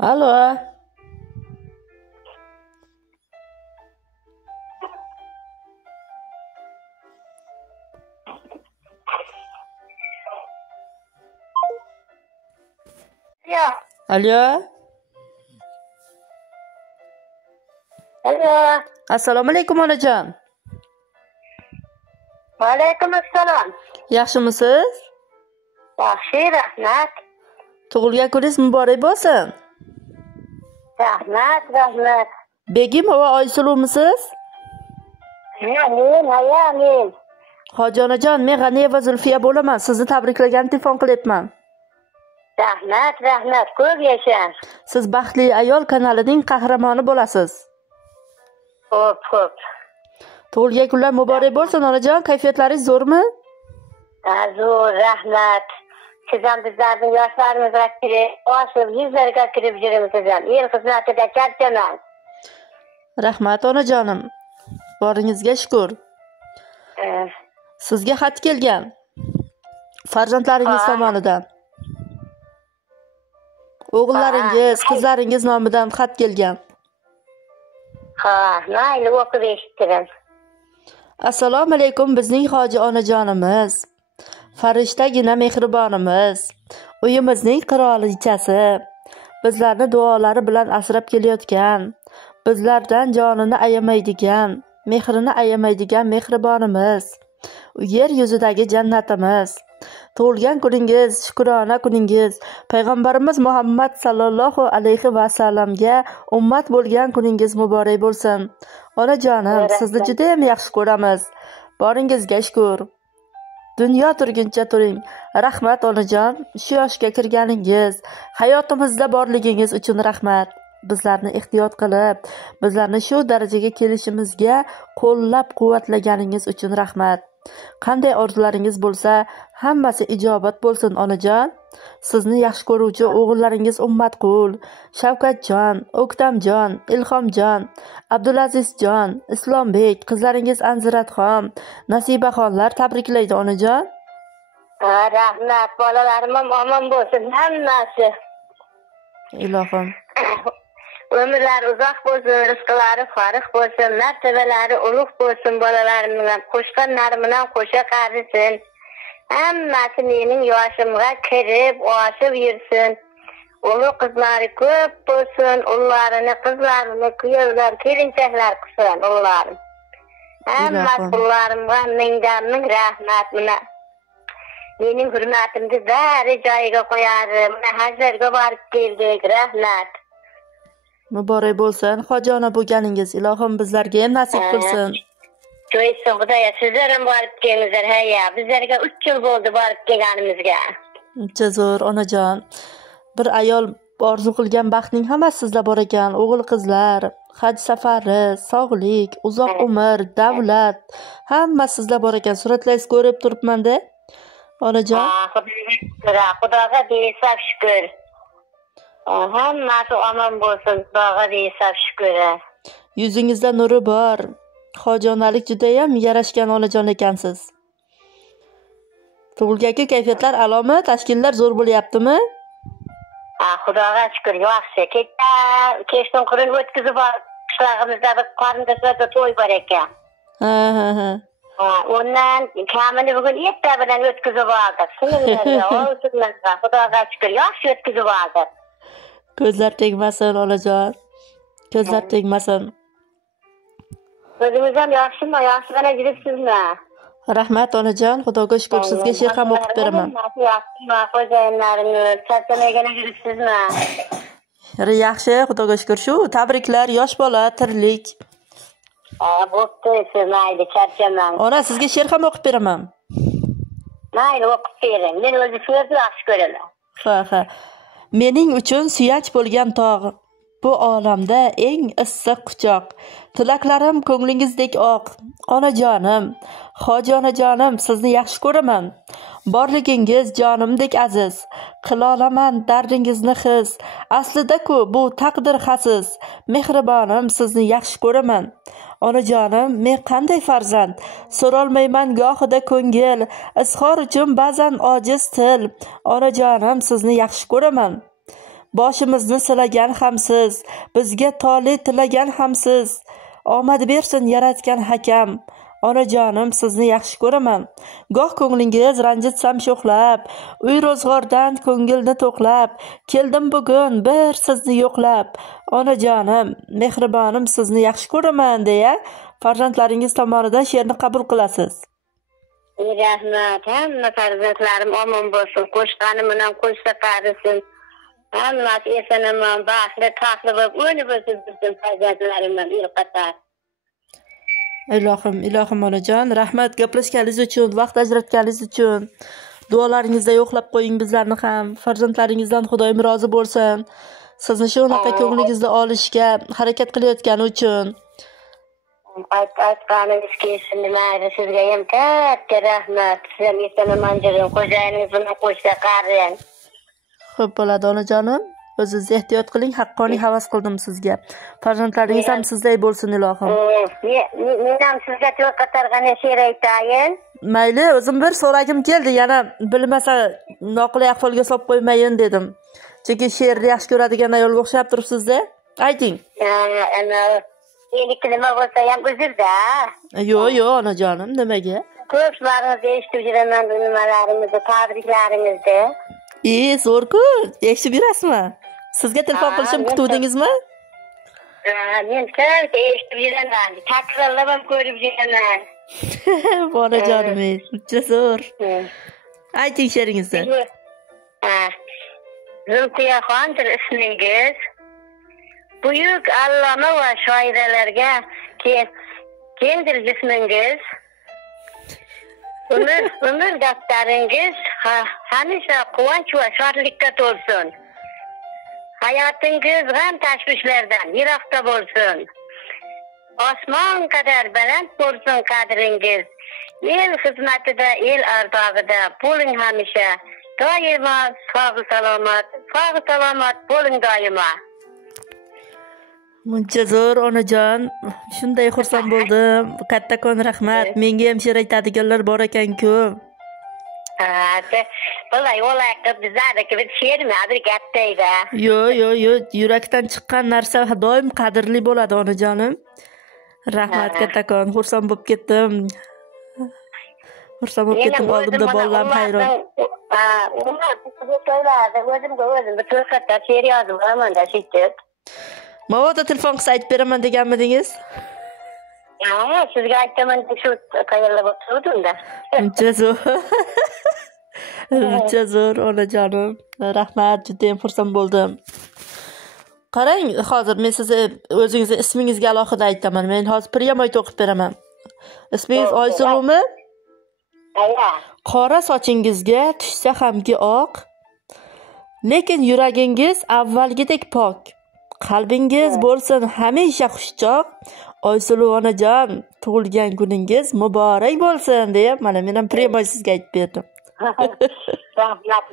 Alo. Alo. Alo. Assalomu alaykum onajon. Va alaykum assalom. Yaxshimisiz? Yaxshi, rahmat. Tug'ilgan kuningiz muborak bo'lsin. Rahmat. Begimova Oysuluvmisiz? Men. Hoji onajon, men G'aniyeva Zulfiya bo'laman. Sizni tabriklagan telefon qilyapman. Rahmat. Ko'p yashan. Siz Baxtli ayol kanalining qahramoni bo'lasiz. Xo'p. Tug'ilgan kunlar muborak bo'lsin onajon. Kayfiyatlaringiz zo'rmi? Zo'r, rahmat. Siz ham bizlarning yoshlarimizga kirib, oshib, yuzlarga kirib yuribsiz. El xizmatida charchaman. Rahmat onajonim. Boringizga shukr. Sizga xat kelgan. Farzandlaringiz tomonidan. O'g'illaringiz, qizlaringiz nomidan xat kelgan. Mayli, o'qib eshittirim. Assalomu alaykum bizning hoji onajonimiz. Farishtagina mehribonimiz. Uyimizning qirolichasi. Bizlarni duolari bilan asrab kelayotgan. Bizlardan jonini ayamaydigan, mehrini ayamaydigan mehribonimiz. Yer yuzidagi jannatimiz. Tug'ilgan kuningiz, shukrona kuningiz, payg'ambarimiz Muhammad sallallohu alayhi va sallamga ummat bo'lgan kuningiz muborak bo'lsin. Onajonim, sizni juda ham yaxshi ko'ramiz. Boringizga shukr. Dunyo turguncha turing. Rahmat onajon, shu yoshga kirganingiz, hayotimizda borligingiz uchun rahmat. Bizlarni ehtiyot qilib, bizlarni shu darajaga kelishimizga qo'llab-quvvatlaganingiz uchun rahmat. Qanday orzularingiz bo'lsa, hammasi ijobat bo'lsin onajon. Sizni yaxshi ko'ruvchi o'g'illaringiz Ummatqul, Shavkatjon, O'ktamjon, Ilhomjon, Abdulazizjon, Islombek, qizlaringiz Anziratxon, Nasibaxonlar tabriklaydi onajon. Rahmat, bolalarim ham omon bo'lsin hammasi. Ilohim. Ömürler uzak bo'lsin, rizqlari farih bo'lsin, martabalari ulug' bo'lsin, bolalarimdan qo'shqanlarimdan qo'sha qarisin. Hammasi mening yoshimga kirib, oshib yursin. Ulug' qizlari ko'p bo'lsin, ullarini, qizlarini, kuyovlar, kelinchaklar qilsin ullarim. Hamma qullarimga mingdan rahmatini. Mening hurmatimni bari joyiga qo'yarim. Hajlarga borib keldik, rahmat. Muborak bo'lsin, hoji ona bo'lganingiz. Ilohim bizlarga ham nasib qilsin. To'ysin Xudoya, sizlar ham borib kelingizlar. Hayya, bizlarga 3 yil bo'ldi borib kelganimizga. Uncha zo'r onajon. Bir ayol orzu qilgan baxtning hammasi sizda bor ekan. O'g'il qizlar, haj safari, sog'lik, uzoq umr, davlat, hammasi sizda bor ekan. Suratlaringizni ko'rib turibman-da. Onajon. Xudoga behisob shukr. Hammasi omon bo'lsin, Xudoga behisob shukr. Yuzingizda nuri bor. Hojonalik juda ham yarashgan onajon ekansiz. Tug'ilgan kayfiyatlar alomi, tashkillar zo'r bo'lyaptimi? Xudoga shukr, yaxshi. Kechdan qurin o'tkazib qishlog'imizda bir qarindoshlarda to'y bor ekan. Ha. Ondan kamini bugun erta bilan o'tkazib oldik. Xudoga shukr, yaxshi o'tkazib oldik. Ko'zlar tegmasin onajon. Ko'zlar tegmasin. O'zingiz ham yaxshimi? Yaxshigina yuribsizmi? Rahmat onajon, Xudoga shukr. Sizga she'r ham o'qib beraman. Yaxshimi? Xo'jayinlaringiz charchamagina yuribsizmi? Yaxshi, Xudoga shukr. Shu tabriklar, yosh bola, tirlik. Bo'pti, mayli, charchamang. Ona, sizga she'r ham o'qib beraman. Mayli, o'qib bering. Men o'zi she'rni yaxshi ko'raman. Ha. Mening uchun suyanch bo'lgan tog', bu olamda eng issiq quchoq. Tilaklarim ko'nglingizdek oq. Onajonim, hoji onajonim, sizni yaxshi ko'raman. Borligingiz jonimdek aziz. Qila olaman dardingizni his. Aslida-ku bu taqdir xasis. Mehribonim, sizni yaxshi ko'raman. Onajonim, men qanday farzand? So'rolmayman gohida ko'ngil, izhor uchun ba'zan ojiz til. Onajonim, sizni yaxshi ko'raman. Boshimizni silagan ham siz, bizga tole tilagan ham siz. Omad bersin yaratgan hakam. Onajonim, sizni yaxshi ko'raman. Goh ko'nglingiz ranjitsam sho'xlab, uy ro'zg'ordan ko'ngilni to'qlab, keldim bugun bir sizni yo'qlab. Onajonim, mehribonim, sizni yaxshi ko'raman deya farzandlaringiz tomonidan she'rni qabul qilasiz. Rahmat, hamma farzandlarim omon bo'lsin, qo'shqanim bilan qo'shsa qarisin. Hammasi eson-omon, baxtli, taqli bo'lib o'ynab o'tsin bizning farzandlarimdan el qator. Ilohim onajon, rahmat gaplashganingiz uchun, vaqt ajratganingiz uchun. Duolaringizda yo'qlab qo'ying bizlarni ham. Farzandlaringizdan Xudoyim rozi bo'lsin. Sizni shu unaqa ko'nglingizda olishga harakat qilayotgani uchun. Aytganingiz kelsin, mayli, sizga ham katta rahmat. Siz ham eson-omon yuring, xo'jayiningiz bilan qo'shsa qaring. Xo'p bo'ladi onajonim. O'zingiz ehtiyot qiling, haqqoniy havas qildim sizga. Farzandlaringiz ham sizday bo'lsin ilohim. Men ham sizga to'y qatarg'ana she'r aytayin. Mayli, o'zim bir so'ragim keldi, yana bilmasa noqulay ahvolga solib qo'ymayin dedim. Chunki she'rni yaxshi ko'radigan ayolga o'xshab turibsiz-da. Ayting. Meniki nima bo'lsa ham uzr-da. Yo'q, onajonim, nimaga? Ko'p vaqtingizni eshitib yuraman bu nimalarimizni, tabriklaringizni. Zo'r-ku, eshitib yurasizmi? Sizga telefon qilishim kutuvdingizmi? Men ko'p eshitib yuraman, takrorlab ham ko'rib yuraman. Onajonim, juda zo'r. Ayting she'ringizni. Zulfiyaxondir ismingiz. Buyuk alloma va shoiralarga kengdir jismingiz. Umr daftaringiz hamisha quvonch va shodlikka to'lsin. Hayotingiz g'am tashvishlardan yiroqda bo'lsin. Osmon qadar baland bo'lsin qadringiz. El xizmatida, el ardog'ida bo'ling hamisha. Doimo sog' salomat bo'ling doimo. Muncha zo'r onajon, shunday xursand bo'ldim. Kattakon rahmat. Menga ham she'r aytadiganlar bor ekan-ku. Bo'lay, bizlarniki bir she'rmi, bir gapdayda. Yo'q, yurakdan chiqqan narsa doim qadrli bo'ladi onajonim. Rahmat kattakon, xursand bo'lib ketdim. Oldimda bolalarim hayron. O'zim bir to'rtta she'r yozib olaman-da, shekit. Mavoda telefon qilsa aytib beraman deganmidingiz? Sizga aytaman deb shu qayerda o'tirdim-da. Uncha zo'r onajonim. Rahmat, juda ham xursand bo'ldim. Qarang, hozir men sizni o'zingizning ismingizga alohida aytaman. Men hozir priyamoyt o'qib beraman. Ismingiz Oysuluvmi? Qora sochingizga tushsa hamki oq, lekin yuragingiz avvalgidek pok. Qalbingiz bo'lsin hamisha xushchaq. Oysuluv onajon, tug'ilgan kuningiz muborak bo'lsin deb, mana men ham priyamoy sizga aytib berdim. Rahmat,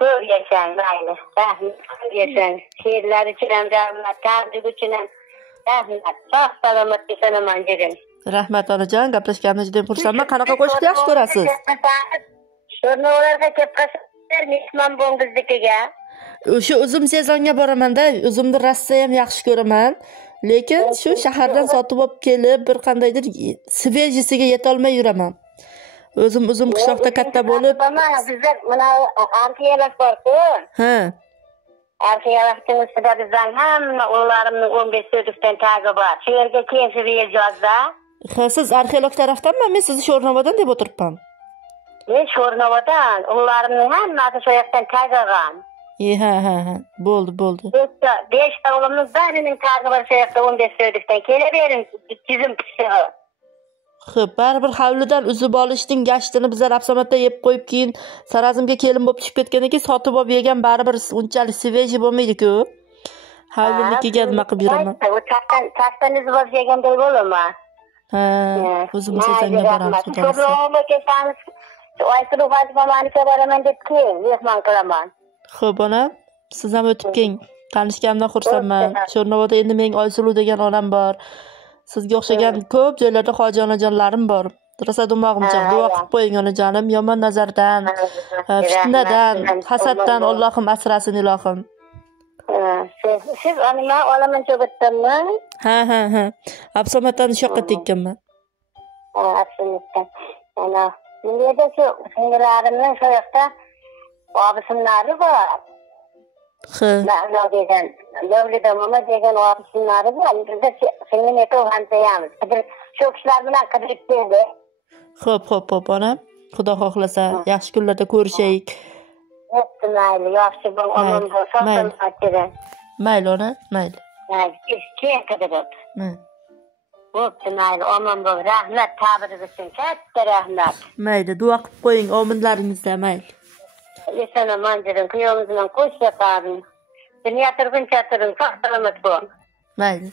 ko'p yashang, mayli. Rahmat, ko'p yashang. She'rlar uchun ham rahmat, tabrik uchun ham rahmat. Sog' salomat eson-omon yuring. Rahmat onajon, gaplashganimizga juda xursandman. Qanaqa qo'shiq yaxshi ko'rasiz? Sho'rnolarga kelib qasir, mehmon bo'ngiznikiga. O'sha uzum sezonga boraman-da, uzumni rassa ham yaxshi ko'raman. Lekin shu shahardan sotib olib kelib, bir qandaydir svejisiga yeta olmay yuraman. O'zim uzum qishloqda katta bo'lib, bizda mana arxiyalar bor-ku. Arxiyalarning ustida bizdan hamma o'g'llarimning 15 so'rikdan tagi bor. Shu yerga keyin svej yozda. Siz arxeolog tarafdanmi? Men sizni Sho'rnovodan deb o'tiribman. Men Sho'rnovodan, o'g'llarimning hammasi shu yerdan tagi olgan. Ha. Bo'ldi. 5 ta o'g'limning barining tagi bor shu yerda 15 so'rikdan. Kelavering, tizim pishig'i. Xo'p, baribir hovlidan uzib olishning gashtini bizlar Absamatda yeb qo'yib, keyin Sarazimga kelin bo'lib tushib ketgandan keyin sotib olib yegan baribir unchalik sveji bo'lmaydi-ku. Hovlinikiga nima qilib yuraman? U tasdan uzib olib yeganday bo'ladimi? O'zim sezanga boramiz. Sho'rnovaga ketamiz. Oysulov Fazlimamaniki boraman deb keyin mehmon qilaman. Xo'p, onam, siz ham o'tib keling. Tanishganimdan xursandman. Sho'rnovoda endi mening Oysulov degan onam bor. Sizga o'xshagan ko'p joylarda hoji onajonlarim bor. Rosa dumog'imcha duo qilib qo'ying onajonim. Yomon nazardan, fitnadan, hasaddan Allohim asrasin ilohim. Siz anima olaman çoğuttanmı? Ha. Absomatdan şoqqa tekkanman. Absolutно. Ana, mende de şu sinirlerimden şu yoqda abisonlari var. Mevlida mama degan abisonlari bor. Bizda senin eto hansayamiz. Shu kishilar bilan qidirib keldi. Xo'p, onam. Xudo xohlasa, yaxshi kunlarda ko'rishaylik. Mayli, yaxshi bo'l, omon bo'l, sog'-salomat. Mayli ona, mayli. Keyin qidirib. Bo'pti, mayli, omon bo'l. Rahmat, tabriz uchun katta rahmat. Mayli, duo qilib qo'ying, ominlaringizda, mayli. Esana manjirim, kuyovimiz bilan qo'shib yaparim. Dunyo turguncha turing, sog' salomat bo'l. Mayli.